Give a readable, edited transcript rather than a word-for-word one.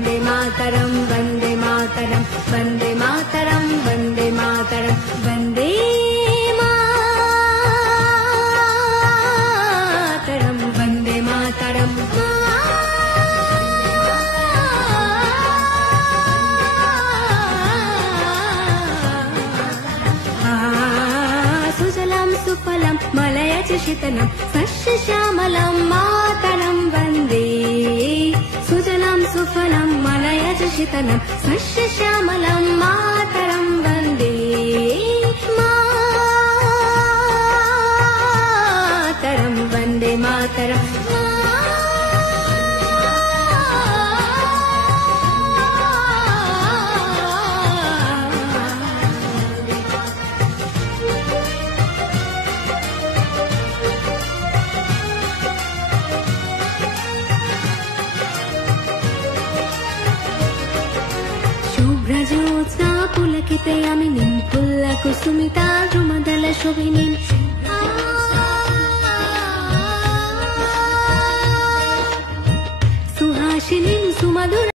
वन्दे मातरं वन्दे मातरं वन्दे मातरं वन्दे मातरं वन्दे मातरं वन्दे मातरं सुजलं सुफलं मलयज शीतलं सस्यश्यामलं मातरं वन्दे सुजलं सुफलं मलयज शीतलं सस्यश्यामलं मातरं वन्दे मातरं वन्दे मातरं शुभ्रज्योत्स्ना पुलकिते यामिनीं पुल्लकुसुमिता द्रुमदलशोभिनीं सुहासिनीं सुमधुर